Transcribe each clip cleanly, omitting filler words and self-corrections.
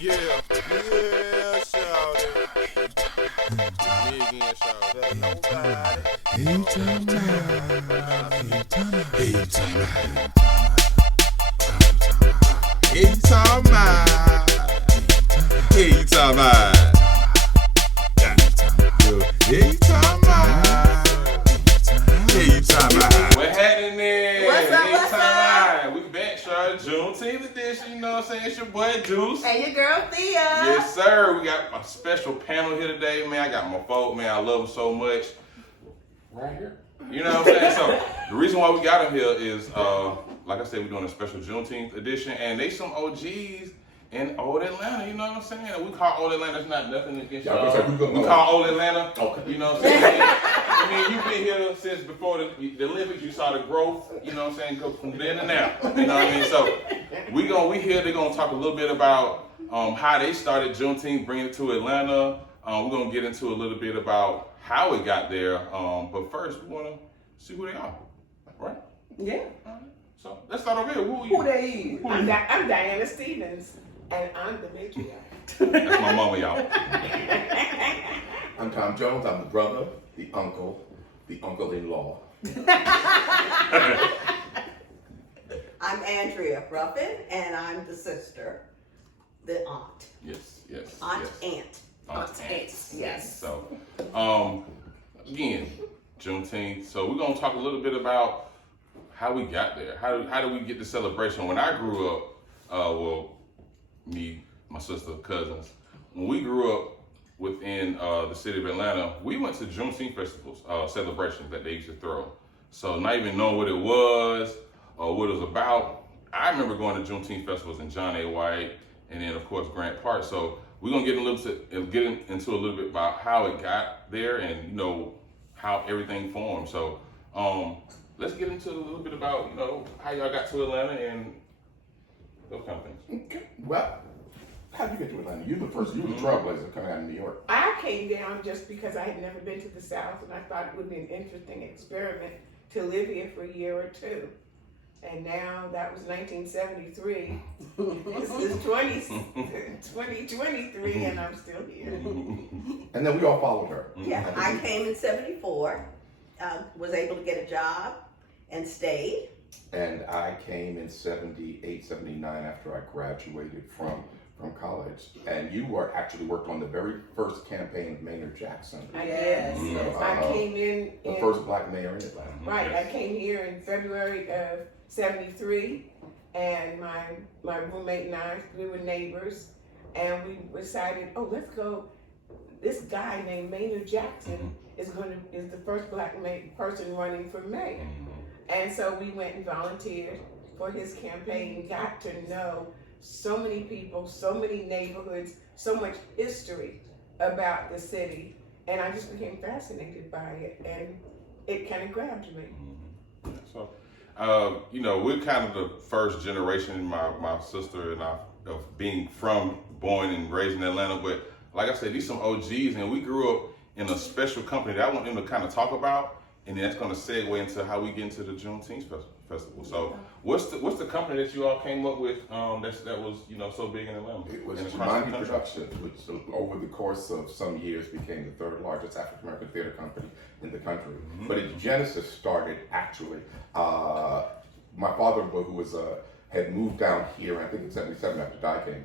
Yeah, shout it. Me again, shout it. Better know about it. What happening? What's up, what's up? We back, Charlotte. Juneteenth edition, you know what I'm saying? It's your boy Deuce. And your girl Thea. Yes, sir. We got a special panel here today, man. I got my folk, man. I love them so much. Right here. You know what I'm saying? So the reason why we got them here is, like I said, we're doing a special Juneteenth edition, and they some OGs in old Atlanta. You know what I'm saying? We call old Atlanta. It's not nothing against y'all. We call old Atlanta. Okay. You know what I'm saying? I mean, you've been here since before the Olympics. You saw the growth. You know what I'm saying? Go from then to now. You know what I mean? So we here. They're gonna talk a little bit about how they started Juneteenth, bringing it to Atlanta. We're gonna get into a little bit about how it got there. But first, we wanna see who they are, right? Yeah. So let's start over here. Who are you? Who they is? I'm Diana Stevens, and I'm the matriarch. That's my mama, y'all. I'm Tom Jones. I'm the brother, the uncle-in-law. I'm Andrea Ruffin, and I'm the sister, the aunt. Yes. Aunt, yes. aunt. Yes. So, again, Juneteenth. So we're gonna talk a little bit about how we got there. How do we get the celebration? When I grew up, me, my sister, cousins, when we grew up within the city of Atlanta, we went to Juneteenth festivals, celebrations that they used to throw. So not even knowing what it was or what it was about, I remember going to Juneteenth festivals in John A. White and then of course Grant Park. So we're gonna get into a little bit about how it got there and how everything formed. So let's get into a little bit about how y'all got to Atlanta and those kind of things. Okay. Well, how did you get to Atlanta? You were the trailblazer coming out of New York. I came down just because I had never been to the South, and I thought it would be an interesting experiment to live here for a year or two. And now that was 1973. This is 2023, and I'm still here. And then we all followed her. Yeah, I came in 74, was able to get a job, and stayed. And I came in 78, 79 after I graduated from college. And you were actually worked on the very first campaign of Maynard Jackson. I did. So, I came in the first black mayor in Atlanta. Right, I came here in February of 73, and my roommate and I, we were neighbors, and we decided, let's go. This guy named Maynard Jackson is the first black person running for mayor. And so we went and volunteered for his campaign, got to know so many people, so many neighborhoods, so much history about the city, and I just became fascinated by it, and it kind of grabbed me. So, we're kind of the first generation, my sister and I, of being born and raised in Atlanta. But like I said, these some OGs, and we grew up in a special company that I want them to kind of talk about, and then that's going to segue into how we get into the Juneteenth festival. So, what's the company that you all came up with that was so big in Atlanta? It was Jumanji Productions, which over the course of some years became the third largest African American theater company in the country. But its genesis started actually. My father, who had moved down here, I think in 77 after Di came.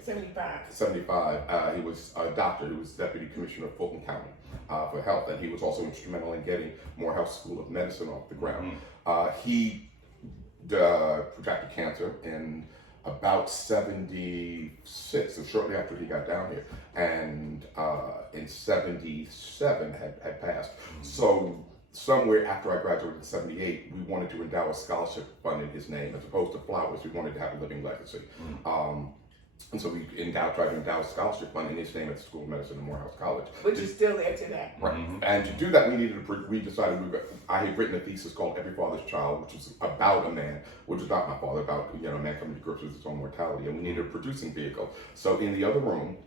75. He was a doctor. He was deputy commissioner of Fulton County for health, and he was also instrumental in getting Morehouse School of Medicine off the ground. He contracted cancer in about 76, so shortly after he got down here, and in 77 had passed. So somewhere after I graduated in 78, we wanted to endow a scholarship fund in his name. As opposed to flowers, we wanted to have a living legacy. And so we tried to endow a scholarship fund in his name at the School of Medicine at Morehouse College. Which is still there today. Right. And to do that, I had written a thesis called Every Father's Child, which was about a man, which was not my father, about a man coming to grips with his own mortality. And we needed a producing vehicle. So in the other room,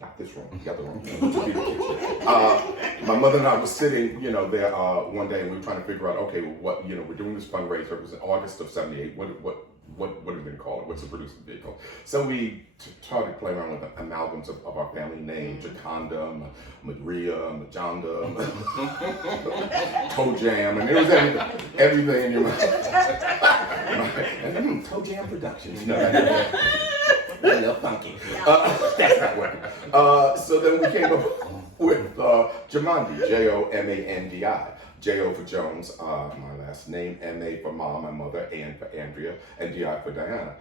not this room, the other room, which would be the kitchen. My mother and I were sitting, there one day, and we were trying to figure out, okay, what, we're doing this fundraiser. It was in August of 78. what are we going to call it? What's the producing vehicle? So we started playing around with the amalgams of our family names, Jaconda, Maria, Majonda, Toe Jam, and it was everything in your mind. And Toe Jam Productions. A little funky. That's not working. So then we came up with Jomandi, Jomandi. J-O for Jones, my last name, M-A for Mom, my mother, Ann for Andrea, and D-I for Diana.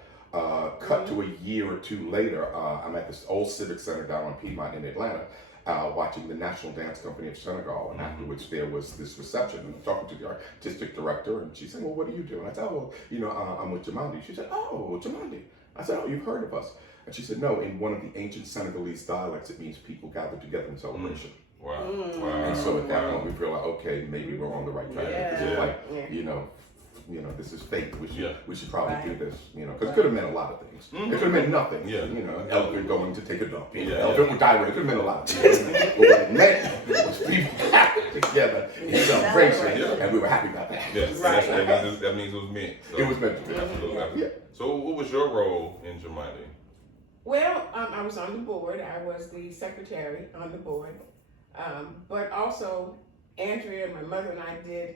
Cut to a year or two later, I'm at this old Civic Center down on Piedmont in Atlanta, watching the National Dance Company of Senegal, and afterwards there was this reception, and I'm talking to the artistic director, and she said, well, what are you doing? I said, oh, well, I'm with Jomandi. She said, oh, Jomandi. I said, oh, you've heard of us. And she said, no, in one of the ancient Senegalese dialects, it means people gather together in celebration. Wow. And so at that point, we feel like, okay, maybe we're on the right track. Yeah. This is like, this is fake. We should probably do this, because it could have meant a lot of things. It could have meant nothing. An elephant going to take a dump. Elephant with diarrhea. It could have meant a lot of things. But what it meant was people gathered together in celebration, and we were happy about that. Yes, that means it was meant. So. It was meant to be. Absolutely. Yeah. So what was your role in Jomandi? Well, I was on the board. I was the secretary on the board. But also, Andrea, my mother, and I did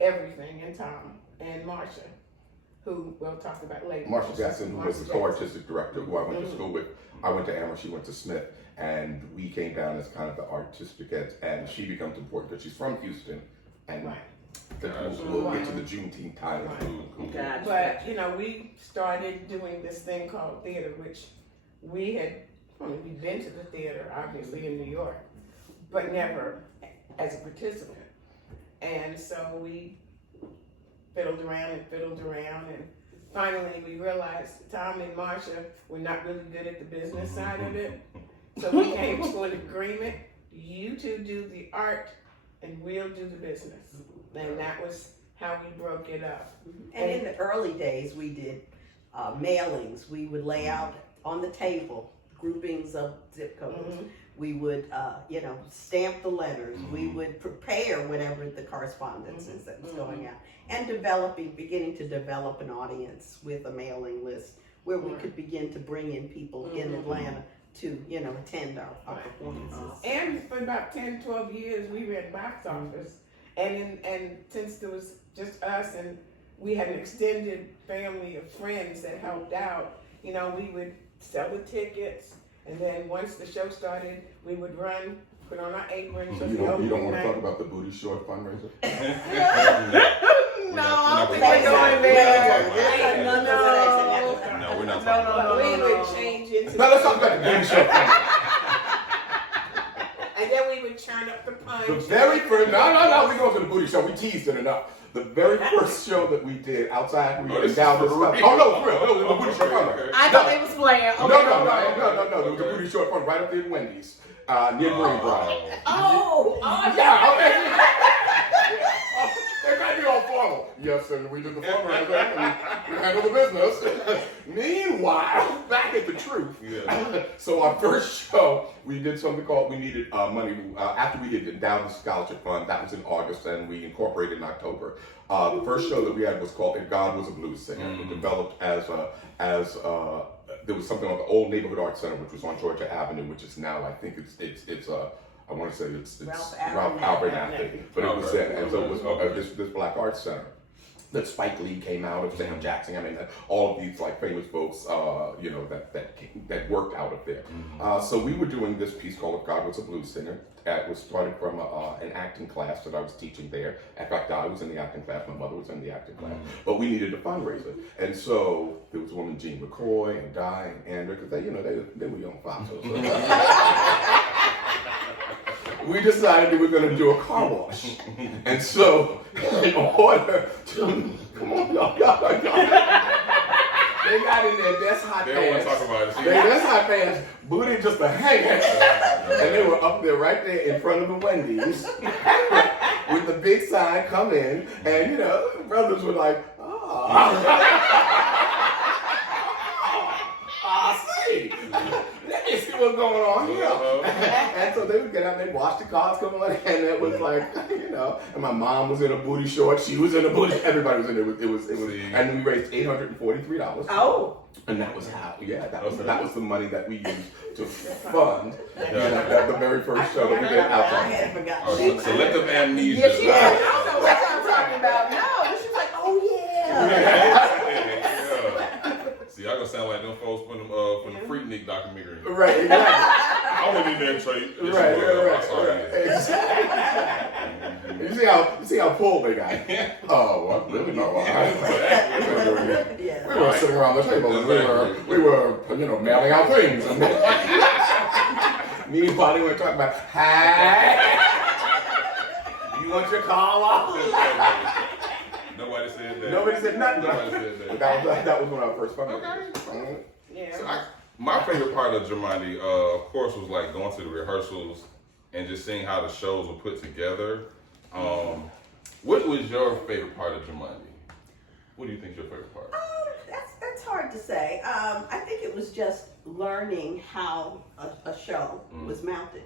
everything, and Tom and Marsha, who we'll talk about later. Marsha Jackson, who was the co-artistic director, who I went to school with. I went to Amherst, she went to Smith, and we came down as kind of the artistic heads, and she becomes important because she's from Houston, and we'll get to the Juneteenth time. Right. But, we started doing this thing called theater, which we've been to the theater, obviously, in New York, but never as a participant. And so we fiddled around, and finally we realized Tom and Marsha were not really good at the business side of it. So we came to an agreement, you two do the art and we'll do the business. And that was how we broke it up. And in the early days, we did mailings. We would lay out on the table groupings of zip codes. We would, stamp the letters. We would prepare whatever the correspondence is that was going out. And beginning to develop an audience with a mailing list where we could begin to bring in people in Atlanta to, attend our performances. And for about 10, 12 years, we ran box office. And since there was just us and we had an extended family of friends that helped out, we would sell the tickets. And then once the show started, we would put on our aprons. You don't want to talk about the Booty Short fundraiser? No, I don't think we're going there. No, we're not talking about that. We would change it. No, let's talk about the Booty Short fundraiser. And then we would churn up the punch. The very first, no, we go to the Booty Show. We teased it enough. The very first show that we did outside, we were down this stuff. Oh no, for real, it was the Booty Short fundraiser. I thought they was playing. No, it was the Booty Short fundraiser right up there at Wendy's, near Greenbrier. Yeah. They got me all formal. Yes, and we did the fundraiser and we handled the business. Meanwhile, back at the Truth. Yeah. So our first show, we did something called, we needed money. After we did the Endowed Scholarship Fund, that was in August, and we incorporated in October. The first show that we had was called "If God Was a Blues Singer." It developed as there was something on the old Neighborhood Arts Center, which was on Georgia Avenue, which is now, I think it's I want to say it's Ralph Abernathy, but it was and so it was this Black Arts Center that Spike Lee came out of, Sam Jackson. I mean, all of these like famous folks, that worked out of there. So we were doing this piece called "If God Was a Blues Singer." It was started from an acting class that I was teaching there. In fact, I was in the acting class. My mother was in the acting class. But we needed a fundraiser, and so there was a woman, Jean McCoy, and Guy and Andrew, because they were young folks. We decided we were going to do a car wash. And so, in order to, come on, y'all. They got in their best hot pants. They don't want to talk about it. Their best hot pants, booty just a hanging. And they were up there right there in front of the Wendy's with the big sign, "Come in." And, brothers were like, see. Let me see what's going on here. And so they would get out and they'd watch the cars come on, and it was like, you know, and my mom was in a booty short, she was in a booty, everybody was in it. It was, and we raised $843. Oh. And that was how, that was the money that we used to fund the very first show that we did I outside. had forgotten. Selective amnesia. Yeah, she had, I don't know what I'm talking about. No, she's like, oh yeah. See, I gonna sound like them folks from the Freaknik documentary. Right, exactly. I wasn't in there, Trey. Right. You see how pulled they got. Oh, well, really no. We were sitting around the table and we were mailing out things. Me and Bonnie were talking about, hey, you want your call off? Nobody said that. Nobody said nothing. Nobody said that. That was when I first found it. Okay. Yeah. So my favorite part of Jumanji, of course, was like going to the rehearsals and just seeing how the shows were put together. What was your favorite part of Jumanji? What do you think is your favorite part? That's hard to say. I think it was just learning how a show was mounted.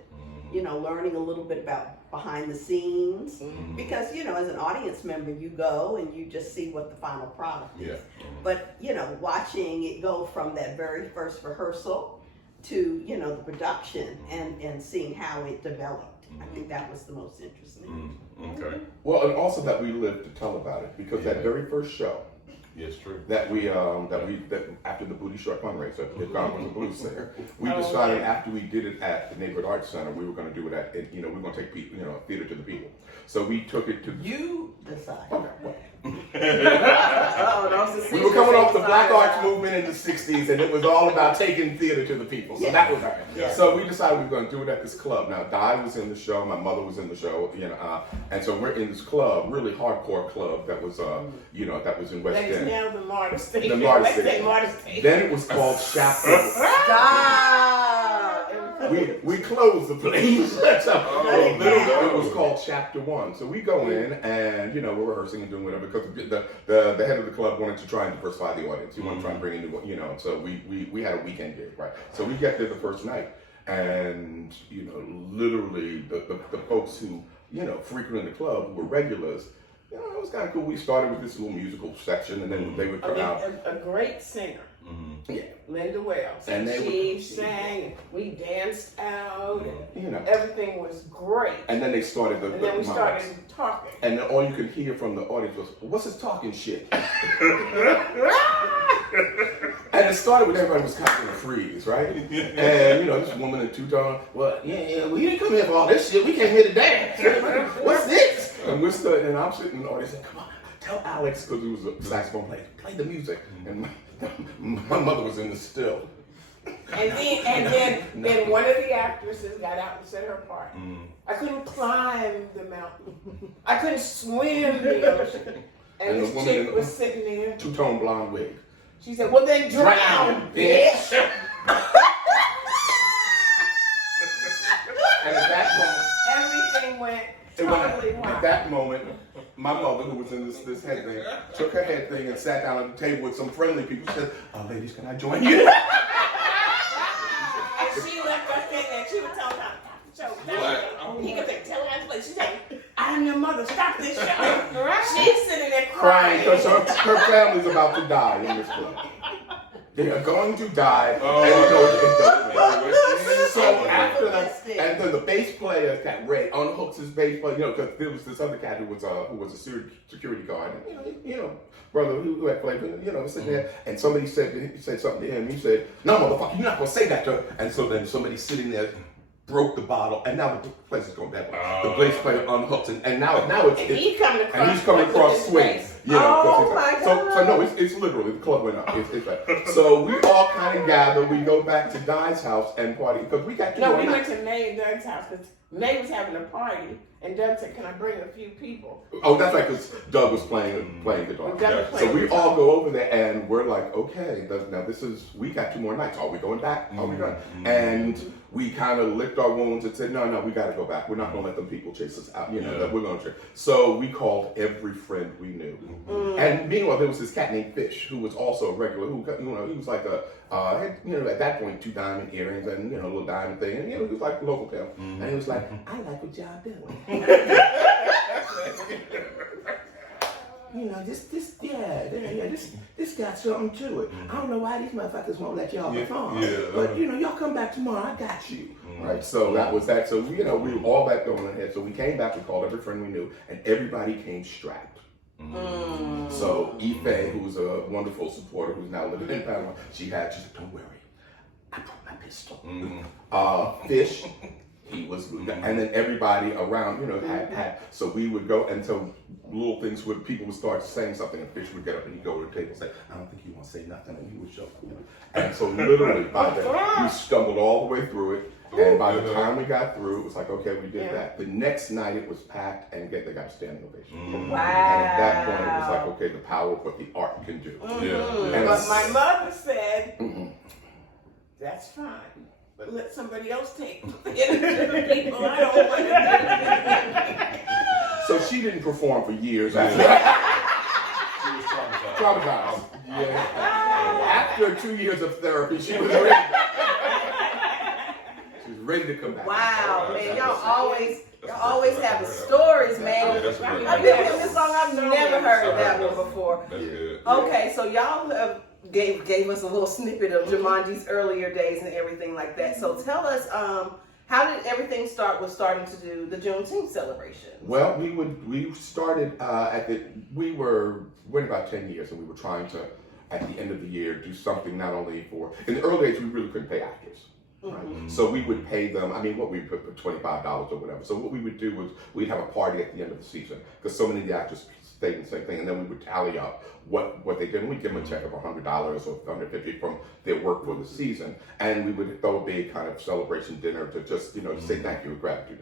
You know, learning a little bit about behind the scenes. Because, as an audience member, you go and you just see what the final product is. But, watching it go from that very first rehearsal to, the production and seeing how it developed. I think that was the most interesting. Okay. Well, and also that we lived to tell about it, because that very first show, yes, true. that after the Booty Short fundraiser, it gone with the Blues Singer, we decided after we did it at the Neighborhood Arts Center, we were going to do it at, we were going to take people, theater to the people. So we took it to. You decided. Okay. Well, We we were coming off the Black Arts movement in the '60s, and it was all about taking theater to the people. So that was right. Yeah. So we decided we were going to do it at this club. Now, Di was in the show, my mother was in the show, and so we're in this club, really hardcore club that was, that was in West That is End. now the MARTA Station. The MARTA Let's say Station. MARTA Station. Then it was called Chapter. We closed the place. It was called Chapter 1. So we go in and we're rehearsing and doing whatever, because the head of the club wanted to try and diversify the audience. He wanted to try and bring in new, so we had a weekend gig, right? So we get there the first night, and literally the folks who frequent the club were regulars. It was kind of cool. We started with this little musical section, and then they would come out. A great singer. Yeah. Linda Wells. And she sang, and we danced out, and You know. everything was great. And then they started And then we started talking. And then all you could hear from the audience was, "What's this talking shit?" And it started with everybody was kind of in a freeze, right? And this woman in two-tone, well, we didn't come here for all this shit. We came here to dance. What's this? And we're studying, and I'm sitting in the audience saying, "Come on, tell Alex," because he was a saxophone player, "play the music." And my mother was in the still. And then one of the actresses got out and said her part. I couldn't climb the mountain. I couldn't swim the ocean. And this chick was sitting there. Two-tone blonde wig. She said, "Well then drown, bitch." And at that moment, Everything went totally wild. at that moment, my mother, who was in this head thing, took her head thing and sat down at the table with some friendly people. She said, "Ladies, can I join you?" And she left us in there. She was telling her, "Stop the show." He could tell her how to play. She said, "I'm your mother. Stop this show." She's sitting there Crying crying. because her family's about to die in this club. They are going to die. So after that, and then the bass player got Ray unhooks his bass player, because there was this other cat who was a security guard, brother who had played, sitting there, and somebody said something to him. He said, "No, motherfucker, you're not gonna say that to her." And so then somebody sitting there broke the bottle, and now the place is going bad. The bass player unhooks, and now it's And he's coming across swings. Oh my God. So no, it's literally the club went up. It's like, so we all kind of gather. We go back to Di's house and party because we got. No, we went to May and Doug's house because May was having a party, and Doug said, "Can I bring a few people?" Oh, that's right, because Doug was playing guitar. So we all go over there and we're like, okay, now we got 2 more nights. Are we going back? Are we done? And we kind of licked our wounds and said, no, we got to go back. We're not going to let them people chase us out, that we're going to chase. So we called every friend we knew. And meanwhile, there was this cat named Fish who was also a regular. Who he was like a had, at that point 2 diamond earrings and a little diamond thing, and he was like a local pimp. And he was like, I like what y'all doing. This got something to it. I don't know why these motherfuckers won't let y'all perform. But y'all come back tomorrow, I got you. Right. So that was that. So we were all back going ahead. So we came back, we called every friend we knew, and everybody came strapped. So Ife, who was a wonderful supporter, who's now living in Panama, she said, don't worry, I brought my pistol. Fish, he was, and then everybody around, had, so we would go, and so little things would, people would start saying something, and Fish would get up and he'd go to the table and say, I don't think you want to say nothing, and he would show up, And so literally, by then, we stumbled all the way through it. And by the time we got through, it was like, okay, we did that. The next night it was packed, and they got a standing ovation. Wow. And at that point it was like, okay, the power of what the art can do. And but my mother said, that's fine, but let somebody else take the people. I don't want to do it. So she didn't perform for years after that. She was Traumatized. After 2 years of therapy, she was ready. Ready to come back. Wow, man, y'all always have the stories, man. Yeah, that's good. I've been with this song, I've never heard that one before. That's good. Okay, so y'all gave us a little snippet of Jumanji's earlier days and everything like that. So tell us, how did everything start with starting to do the Juneteenth celebration? Well, we started we went about 10 years, and we were trying to, at the end of the year, do something not only for, in the early days, we really couldn't pay actors. Right. So we would pay them, what we put $25 or whatever. So what we would do was we'd have a party at the end of the season, because so many of the actors stayed in the same thing, and then we would tally up what they did, and we'd give them a check of $100 or $150 from their work for the season, and we would throw a big kind of celebration dinner to just say thank you and gratitude.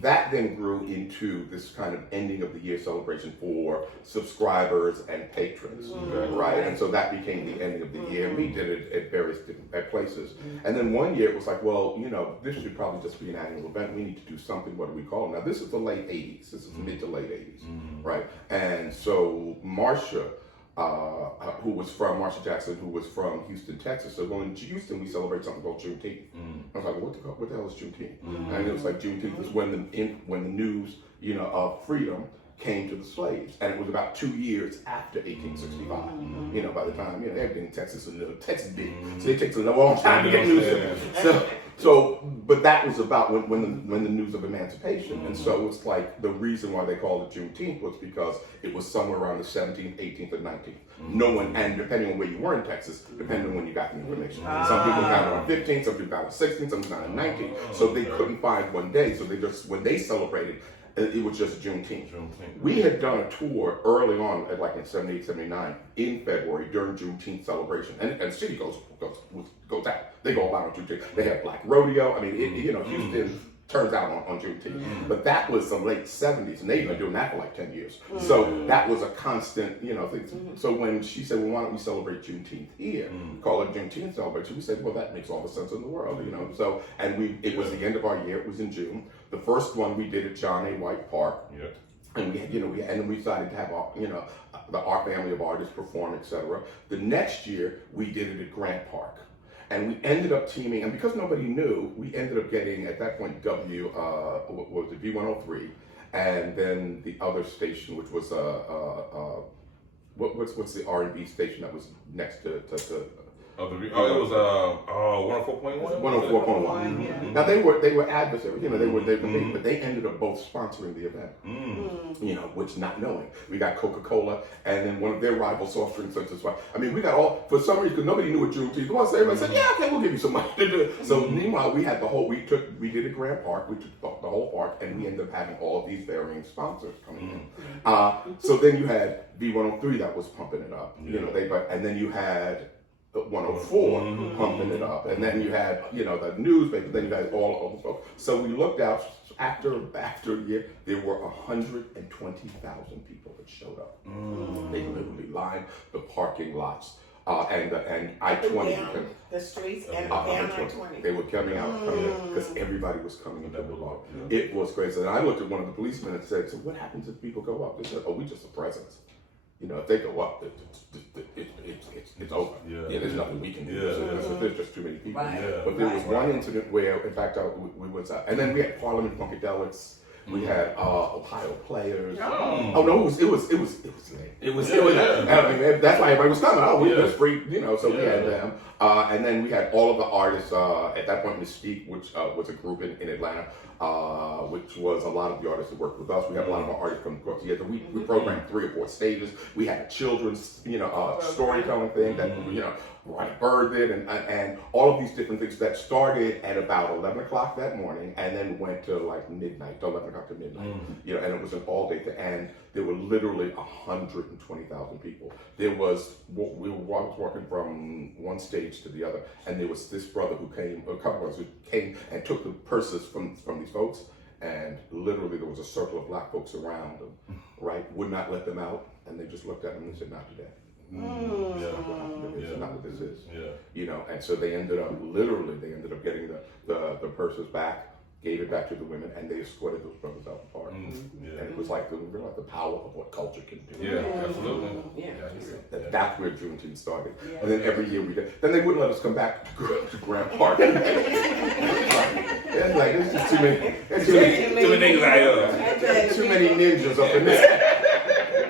That then grew into this kind of ending of the year celebration for subscribers and patrons, right? And so that became the ending of the year, and we did it at various different places. And then one year it was like, well, this should probably just be an annual event. We need to do something. What do we call it? Now this is the late 80s. This is the mid to late 80s, right? And so Marsha, Marsha Jackson, who was from Houston, Texas. So going to Houston, we celebrate something called Juneteenth. I was like, what the hell is Juneteenth? And it was like Juneteenth is when the news, of freedom came to the slaves, and it was about 2 years after 1865. By the time everything in Texas is Texas big, so it takes a long time to get news. But that was about when the news of emancipation, and so it's like the reason why they called it Juneteenth was because it was somewhere around the 17th, 18th, and 19th. No one, and depending on where you were in Texas, depending on when you got the information. Some people got it on 15th, some people got it on 16th, some people got it on 19th. So they couldn't find one day, so they just, when they celebrated, it was just Juneteenth. We had done a tour early on, like in 78, 79, in February during Juneteenth celebration, and the city goes out. They go all out on Juneteenth. They have Black Rodeo. Houston turns out on Juneteenth. But that was the late 70s, and they've been doing that for like 10 years. So that was a constant, thing. So when she said, well, why don't we celebrate Juneteenth here? Call it Juneteenth celebration. We said, well, that makes all the sense in the world, So, and it was the end of our year. It was in June. The first one we did at John A. White Park. And we decided to have our family of artists perform, etc. The next year we did it at Grant Park, and we ended up teaming. And because nobody knew, we ended up getting at that point what was it, V103, and then the other station, which was what's the R&B station that was next to it was 104.1. 104.1. Now they were adversaries, but they ended up both sponsoring the event. Which not knowing, we got Coca-Cola, and then one of their rival soft drink centers. We got all, for some reason, because nobody knew what Juneteenth was. So everybody said, yeah, okay, we'll give you some money to do it. So meanwhile, we had we did at Grant Park, we took the whole park, and we ended up having all of these varying sponsors coming in. So then you had V103 that was pumping it up, and then you had 104 pumping it up, and then you had the newspaper, then you had all of folks. So we looked out after a year, there were 120,000 people that showed up. They literally lined the parking lots and I-20 the streets and down I-20. They were coming out because everybody was coming into the law. It was crazy. And I looked at one of the policemen and said, so what happens if people go up? They said, oh, we just a presence. You know, if they go up, it's over. Yeah. There's nothing we can do. Yeah. So there's just too many people. Right. Yeah. But there was one incident where, in fact, we was, and then we had Parliament Funkadelics. We had Ohio Players. Oh. No, it was late. It was. I mean, that's why everybody was coming. Oh, we just free, you know. So we Yeah. had them, and then we had all of the artists. At that point, Mystique, which was a group in Atlanta, which was a lot of the artists that worked with us. We had a lot of our artists come across together. We programmed 3 or 4 stages. We had a children's, storytelling thing that Right Bird did, and all of these different things that started at about 11 o'clock that morning, and then went to like midnight, 11 o'clock to midnight. And it was an all-day thing, and there were literally 120,000 people. I was walking from one stage to the other, and there was this brother who came, a couple of us who came and took the purses from these folks, and literally there was a circle of black folks around them, right? Would not let them out, and they just looked at them and said, "Not today." It's not what this is. And so they ended up getting the purses back, gave it back to the women, and they escorted those brothers out the park. And it was like we realized the power of what culture can do. Absolutely. That's where Juneteenth started. And then every year we did. Then they wouldn't let us come back to Grand Park. It's like there's just too many niggas out here. too many ninjas up in there.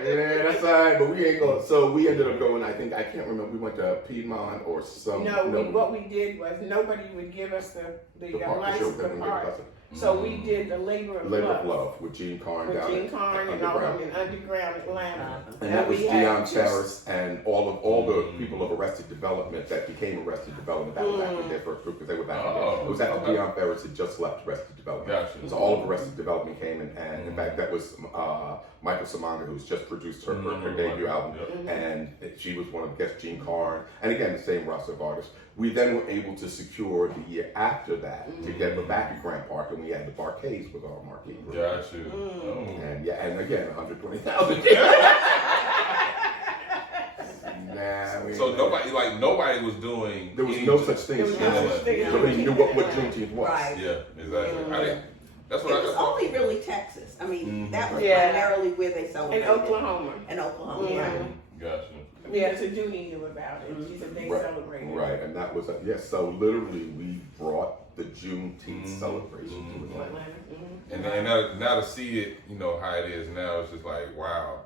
Yeah, that's all right, but we ain't going. So we ended up going, I can't remember, we went to Piedmont or some. What we did was nobody would give us the license to park. So we did the Labor of Love with Gene Carn with down Gene Carn and all of them in underground Atlanta. And that was Deion Ferris and all the people of Arrested Development that became Arrested Development. That was actually their first group because they were back there. It was after Deion Ferris had just left Arrested Development. So all of Arrested Development came and in fact that was Michael Samanga, who's just produced her debut album, and she was one of the guests, Gene Carn, and again the same roster of artists. We then were able to secure the year after that to get them back at Grand Park, and we had the Barcades with our marquee group. Got you. And again 120,000. So nobody was doing. There was no such thing. Nobody knew what Juneteenth was. Right. Yeah, exactly. It was only really Texas. I mean, that was primarily where they celebrated. In Oklahoma. Right. Gotcha. Yeah, so Junie knew about it. She said they celebrated. Right, and that was so literally we brought the Juneteenth celebration to Atlanta. And now to see it, how it is now, it's just like, wow.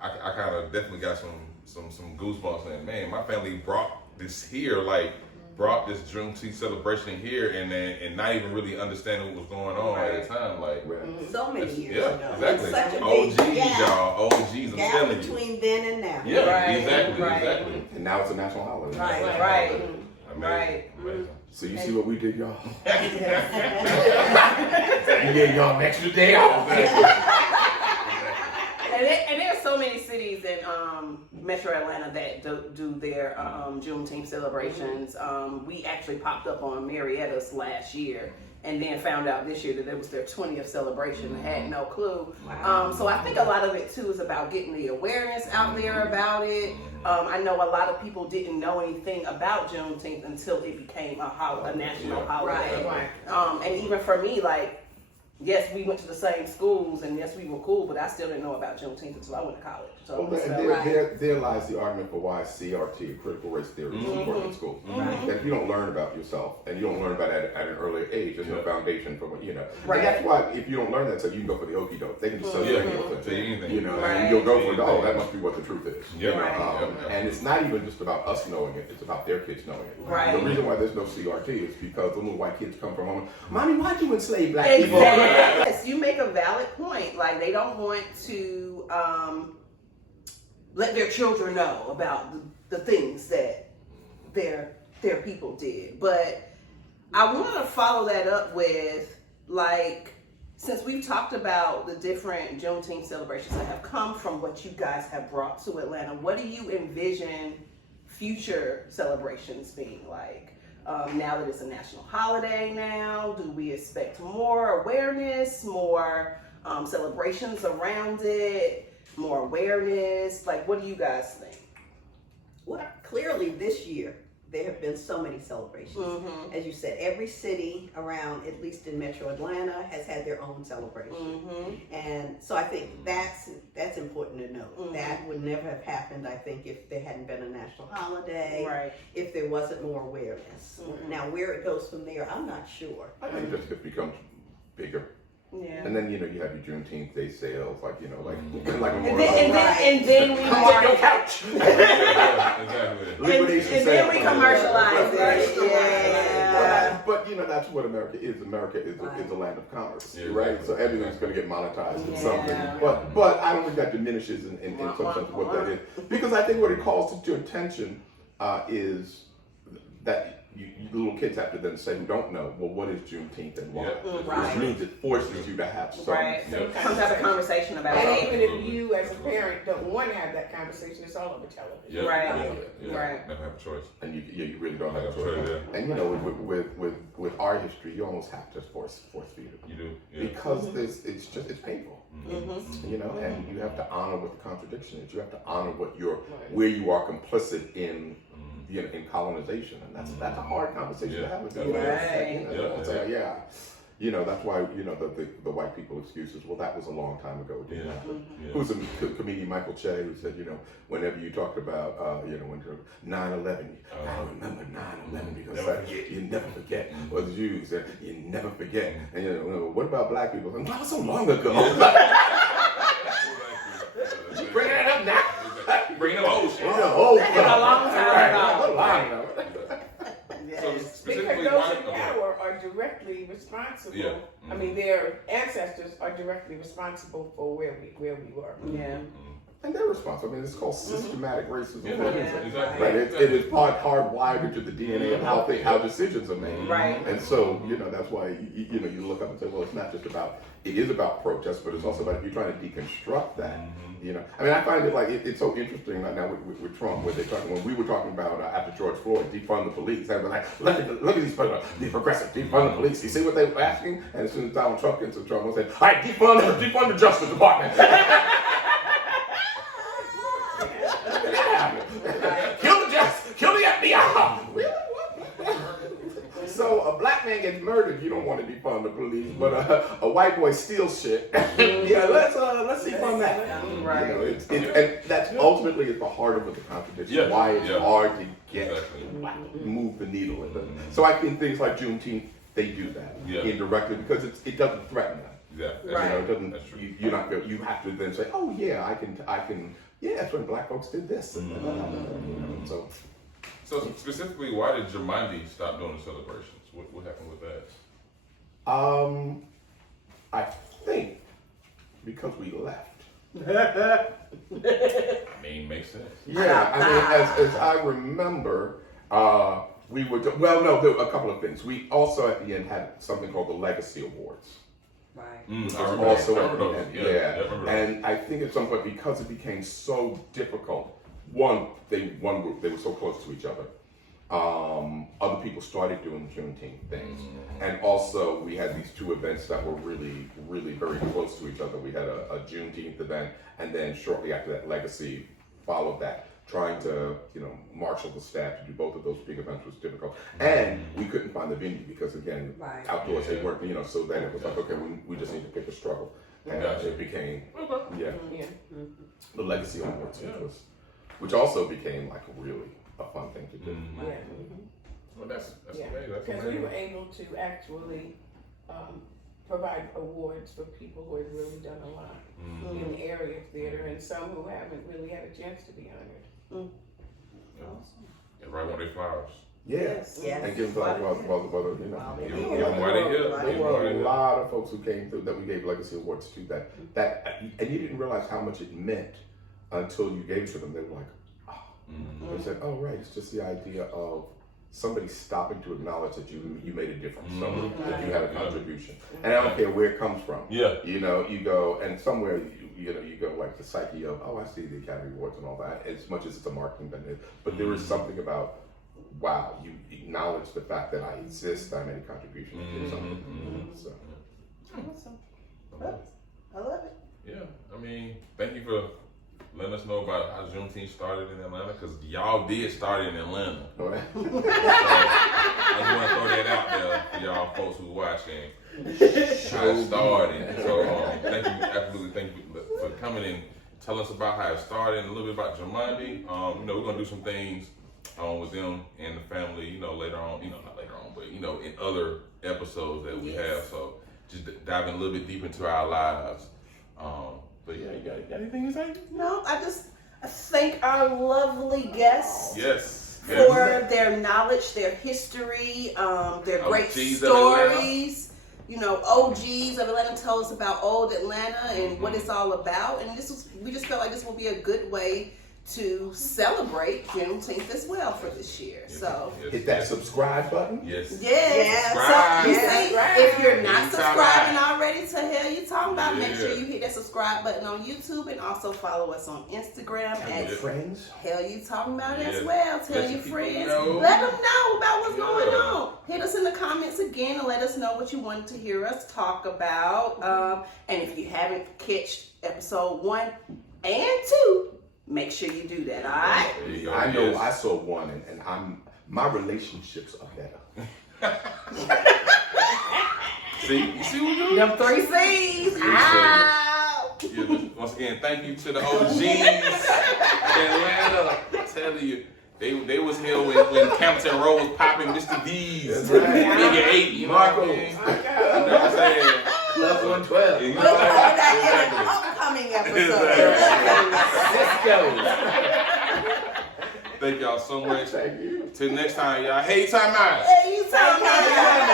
I kind of definitely got some goosebumps, and man, my family brought this here, brought this Juneteenth celebration here, and not even really understanding what was going on at the time, so many years ago. Exactly. Such a OGs, big gap, y'all. OGs, I'm telling you. between then and now. Yeah, exactly. And now it's a national holiday. Right. Amazing. So you see what we did, y'all? We gave y'all an extra day off. And there's so many cities in Metro Atlanta that do their Juneteenth celebrations. We actually popped up on Marietta's last year, and then found out this year that it was their 20th celebration. I had no clue. So I think a lot of it too is about getting the awareness out there about it. I know a lot of people didn't know anything about Juneteenth until it became a national holiday. Right. And even for me, yes, we went to the same schools, and yes, we were cool, but I still didn't know about Juneteenth until I went to college. So, there lies the argument for why CRT, critical race theory, is important in school. That if you don't learn about yourself, and you don't learn about it at an earlier age, there's no foundation for what, And that's why, if you don't learn that stuff, you can go for the okie doke. They can just anything, and you'll go for, that must be what the truth is. And it's not even just about us knowing it, it's about their kids knowing it. Right. The reason why there's no CRT is because the little white kids come from home, Mommy, why'd you enslave black people? Yes, you make a valid point. They don't want to let their children know about the things that their people did. But I want to follow that up with, since we've talked about the different Juneteenth celebrations that have come from what you guys have brought to Atlanta, what do you envision future celebrations being like? Now that it's a national holiday now, do we expect more awareness, more celebrations around it, more awareness? What do you guys think? Well, clearly this year there have been so many celebrations. Mm-hmm. As you said, every city around, at least in Metro Atlanta, has had their own celebration. Mm-hmm. And so I think that's important to note. Mhm. That would never have happened, I think, if there hadn't been a national holiday, Right. if there wasn't more awareness. Mhm. Now, where it goes from there, I'm not sure. I think it becomes bigger. Yeah. And then, you have your Juneteenth Day sales, like And then then we come on your couch. Exactly. Liquidation and then sale. we commercialize it. Yeah. But that's what America is. America is a land of commerce, right? So everything's going to get monetized in something. Yeah. But I don't think that diminishes in some sense what that is, because I think what it calls to attention is that you little kids have to then say, who don't know, well, what is Juneteenth and why? Right. Which means it forces you to have some. Right. Yep. Some type of conversation about And it. even if you, as a parent, don't want to have that conversation, it's all over television. Yep. Right. Yeah. Right. Never have a choice. And you really don't have a Sure, choice. yeah. And with our history, you almost have to force feed it. You do. Yeah. Because it's painful. Mm-hmm. And you have to honor what the contradiction is. You have to honor where you are complicit in in colonization, and that's a hard conversation to have with people. Right. That's why the white people excuses. Well, that was a long time ago. It didn't happen. Yeah. Who's a comedian, Michael Che, who said, whenever you talked about, when 9/11, I remember 9/11 because you never forget. Or the Jews, you never forget. And what about black people? Well, that was so long ago. Bringing it up now. Bringing up old shit. A long time ago. So Because specifically, those in power are directly responsible. Yeah. I mean, their ancestors are directly responsible for where we were. Yeah. And they're responsible. I mean, it's called systematic racism. Yeah, exactly. Right? It is hardwired into the DNA of how decisions are made. Right. And so, that's why, you look up and say, well, it's not just about, it is about protest, but it's also about if you're trying to deconstruct that. I mean, I find it like, it's so interesting right now with Trump, when we were talking about after George Floyd, defund the police, they were like, look at these progressives, defund the police. You see what they were asking? And as soon as Donald Trump gets in trouble, they say, all right, defund the Justice Department. Kill the FBI. So a black man gets murdered, you don't want to defund the police, but a white boy steals shit. Let's defund that. Right. And that's ultimately at the heart of the contradiction. Yeah. Why it's hard to get Exactly. move the needle. So I think things like Juneteenth, they do that indirectly because it doesn't threaten them. Yeah. Right. It doesn't. That's true. You're not. You have to then say, oh yeah, I can. Yeah, that's when black folks did this. So. So specifically, why did Jumanji stop doing the celebrations? What happened with that? I think because we left. I mean, makes sense. Yeah, I mean, as I remember, we were. Well, no, there were a couple of things. We also at the end had something called the Legacy Awards. Right. I remember Also those. at the end, I remember those. And I think at some point because it became so difficult. One group, they were so close to each other. Other people started doing Juneteenth things. And also we had these two events that were really, really very close to each other. We had a Juneteenth event, and then shortly after that, Legacy followed that. Trying to, marshal the staff to do both of those big events was difficult. And we couldn't find the venue because, again, outdoors they weren't, so then it was like, okay, we just need to pick a struggle. And it became, the Legacy Awards, which also became like a fun thing to do. Well, that's amazing. Because we were able to actually provide awards for people who had really done a lot in the area of theater, and some who haven't really had a chance to be honored. And right when they flowers. Yes. And give them whether, Give them why they here. There were a lot of folks who came through that we gave Legacy Awards to that and you didn't realize how much it meant until you gave it to them. They were like, they said, oh right, it's just the idea of somebody stopping to acknowledge that you made a difference, that you had a contribution. And I don't care where it comes from. Yeah. You go, and somewhere, you go like the psyche of, oh, I see the Academy Awards and all that, as much as it's a marketing benefit. But there is something about, wow, you acknowledge the fact that I exist, I made a contribution to something. So. Awesome. I love it. Yeah, I mean, thank you for let us know about how Juneteenth started in Atlanta, because y'all did start in Atlanta. All right. So, I just want to throw that out there for y'all folks who watching. How it started. So thank you, absolutely thank you for coming and tell us about how it started and a little bit about Jamandi. You know, we're gonna do some things with them and the family, you know, later on, you know, not later on, but you know, in other episodes that we have. So just diving a little bit deep into our lives. But yeah, you got anything to say? No, I just thank our lovely guests. Yes. For their knowledge, their history, their great OGs stories. You know, OGs of Atlanta told us about old Atlanta and what it's all about. And we just felt like this will be a good way to celebrate Juneteenth as well for this year. So hit that subscribe button. Yes. yes. Subscribe. So you see, Right. if you're not Helutalmout. subscribing already to Hell You Talking About, make sure Yeah. you hit that subscribe button on YouTube and also follow us on Instagram Tell at your friends. Hell You Talking About Yeah. as well. Tell Let your your people friends. know. Let them know about what's Yeah. going on. Hit us in the comments again and let us know what you wanted to hear us talk about. And if you haven't catched episode 1 and 2, make sure you do that, all right? There you go. I know Yes. I saw one, and my relationships are better. See, you see what we're doing? Them 3 C's. Ow. Yeah, but once again, thank you to the OGs in Atlanta. I'm telling you, they was here when Campton Row was popping, Mr. D's, That's right. Figure 8, you know what I mean? You know what I'm saying? Plus 112. You know Look for what I'm that in saying? an upcoming episode. Thank y'all so much. Thank you. Till next time, y'all. Hey, time out. Hey, you talking about?